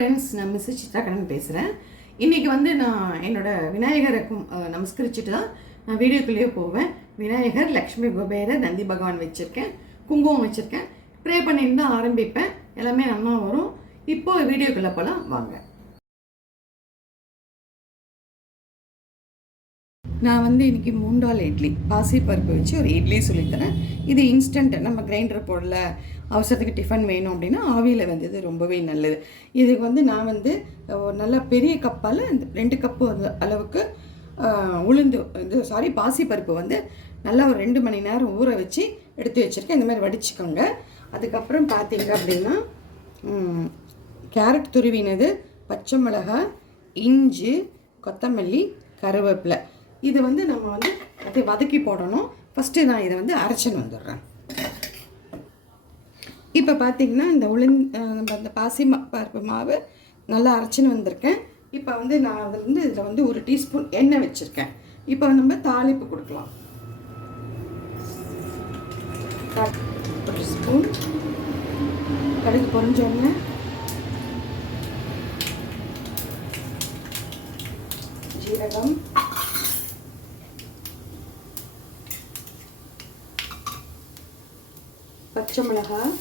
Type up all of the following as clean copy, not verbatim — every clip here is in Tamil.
ஃப்ரெண்ட்ஸ், நான் மிஸ் சித்ராகண்ணன் பேசுகிறேன். இன்றைக்கி வந்து நான் என்னோடய விநாயகருக்கும் நமஸ்கரிச்சுட்டு தான் நான் வீடியோக்குள்ளேயே போவேன். விநாயகர், லக்ஷ்மி குபேரர், நந்தி பகவான் வச்சுருக்கேன், குங்குமம் வச்சுருக்கேன். ப்ரே பண்ணிட்டு தான் ஆரம்பிப்பேன். எல்லாமே நல்லா வரும். இப்போது வீடியோக்குள்ளே போகலாம் வாங்க. நான் வந்து இன்றைக்கி மூண்டால் இட்லி பாசிப்பருப்பு வச்சு ஒரு இட்லி சொல்லித்தரேன். இது இன்ஸ்டன்ட், நம்ம கிரைண்டர் போடல, அவசரத்துக்கு டிஃபன் வேணும் அப்படின்னா ஆவியில் வந்தது ரொம்பவே நல்லது. இதுக்கு வந்து நான் வந்து ஒரு நல்ல பெரிய கப்பால் 2 கப்பு அளவுக்கு பாசிப்பருப்பு வந்து நல்லா ஒரு 2 மணி நேரம் ஊற வச்சு எடுத்து வச்சுருக்கேன். இந்த மாதிரி வடிச்சுக்கோங்க. அதுக்கப்புறம் பார்த்தீங்க அப்படின்னா கேரட் துருவினது, பச்சை மிளகாய், இஞ்சி, கொத்தமல்லி, கருவேப்பிலை, இது வந்து நம்ம வந்து அதை வதக்கி போடணும். ஃபஸ்ட்டு நான் இதை வந்து அரைச்சின்னு வந்துடுறேன். இப்போ பார்த்திங்கன்னா இந்த அந்த பருப்பு மாவு நல்லா அரைச்சின்னு வந்திருக்கேன். இப்போ வந்து நான் இதில் வந்து 1 டீஸ்பூன் எண்ணெய் வச்சுருக்கேன். இப்போ நம்ம தாளிப்பு கொடுக்கலாம். 1 ஸ்பூன் கடுகு பொரிஞ்சோடனே ஜீரகம், பச்சை மிளகாய்,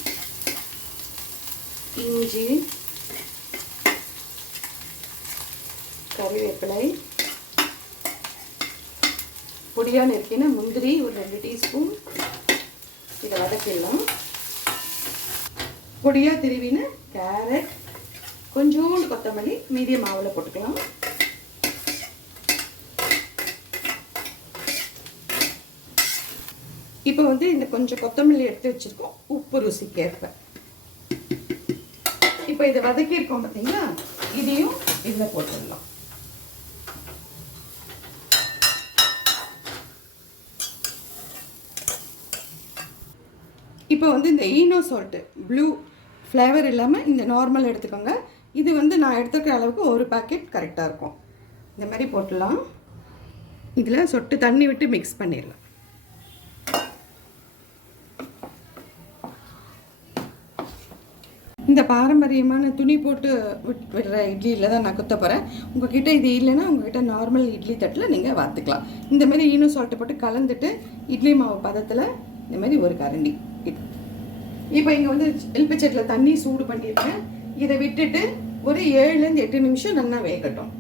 இஞ்சி, கறிவேப்பிலை, பொடியாக நறுக்கின முந்திரி ஒரு 2 டீஸ்பூன், இதை வதக்கிடலாம். பொடியாக திருவின கேரட், கொஞ்சோண்டு கொத்தமல்லி மீடியம் மாவில் போட்டுக்கலாம். இப்போ வந்து இந்த கொஞ்சம் கொத்தமல்லி எடுத்து வச்சுருக்கோம், உப்பு ருசிக்கேற்ப. இப்போ இதை வதக்கியிருக்கோம் பார்த்தீங்களா, இதையும் இதில் போட்டுடலாம். இப்போ வந்து இந்த ஈனோ சால்ட்டு ப்ளூ ஃப்ளேவர் இல்லாமல் இந்த நார்மல் எடுத்துக்கோங்க. இது வந்து நான் எடுத்துக்கிற அளவுக்கு 1 பாக்கெட் கரெக்டாக இருக்கும். இந்த மாதிரி போட்டுடலாம். இதில் சொட்டு தண்ணி விட்டு மிக்ஸ் பண்ணிடலாம். இந்த பாரம்பரியமான துணி போட்டு விடுற இட்லியில் தான் நான் குத்த போகிறேன். உங்கள்கிட்ட இது இல்லைன்னா உங்கள்கிட்ட நார்மல் இட்லி தட்டில் நீங்கள் வாத்துக்கலாம். இந்த மாதிரி ஈனோ சால்ட்டு போட்டு கலந்துட்டு இட்லி மாவு பதத்தில் இந்த மாதிரி 1 கரண்டி. இப்போ இங்கே வந்து எலுமிச்சையில் தண்ணி சூடு பண்ணியிருக்கேன். இதை விட்டுட்டு ஒரு 7லேருந்து 8 நிமிஷம் நல்லா வேகட்டும்.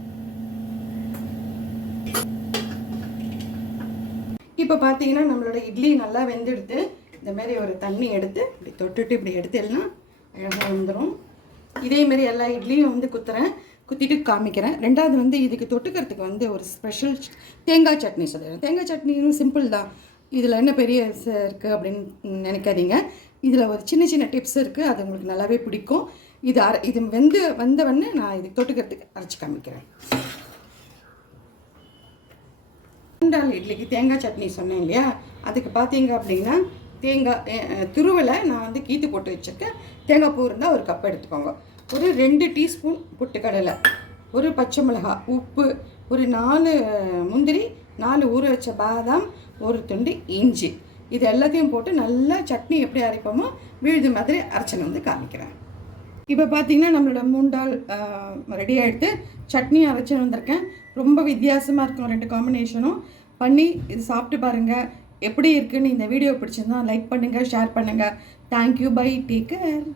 இப்போ பார்த்தீங்கன்னா நம்மளோட இட்லி நல்லா வெந்தெடுத்து இந்த மாதிரி ஒரு தண்ணி எடுத்து இப்படி தொட்டுட்டு இப்படி எடுத்துடலாம், அழகாக வந்துடும். இதேமாரி எல்லா இட்லியும் வந்து குத்திட்டு காமிக்கிறேன். ரெண்டாவது வந்து இதுக்கு தொட்டுக்கிறதுக்கு வந்து ஒரு ஸ்பெஷல் தேங்காய் சட்னி சொல்லிடுறேன். தேங்காய் சட்னியும் சிம்பிள் தான், இதில் என்ன பெரிய இருக்குது அப்படின்னு நினைக்காதீங்க. இதில் ஒரு சின்ன சின்ன டிப்ஸ் இருக்குது, அது உங்களுக்கு நல்லாவே பிடிக்கும். இது வந்தவொடனே நான் இதுக்கு தொட்டுக்கிறதுக்கு அரைச்சி காமிக்கிறேன். மூண்டால் இட்லிக்கு தேங்காய் சட்னி சொன்னேன் இல்லையா, அதுக்கு பார்த்தீங்க அப்படின்னா தேங்காய் துருவலை நான் வந்து கீத்து போட்டு வச்சுருக்கேன். தேங்காய் பூ இருந்தால் 1 கப் எடுத்துக்கோங்க. ஒரு 2 டீஸ்பூன் பொட்டுக்கடலை, ஒரு பச்சை மிளகாய், உப்பு, ஒரு 4 முந்திரி, 4 ஊற வச்ச பாதாம், ஒரு துண்டு இஞ்சி, இது எல்லாத்தையும் போட்டு நல்லா சட்னி எப்படி அரைப்போமோ விழுது மாதிரி அரைச்சின்னு வந்து காமிக்கிறேன். இப்போ பார்த்தீங்கன்னா நம்மளோட மூண்டால் ரெடி ஆகிடுத்து. சட்னி அரைச்சின்னு வந்திருக்கேன். ரொம்ப வித்தியாசமாக இருக்கும் 2 காம்பினேஷனும் பண்ணி இது சாப்பிட்டு பாருங்கள். எப்படி இருக்குன்னு இந்த வீடியோ பிடிச்சிருந்தா லைக் பண்ணுங்கள், ஷேர் பண்ணுங்கள். Thank you, bye, take care.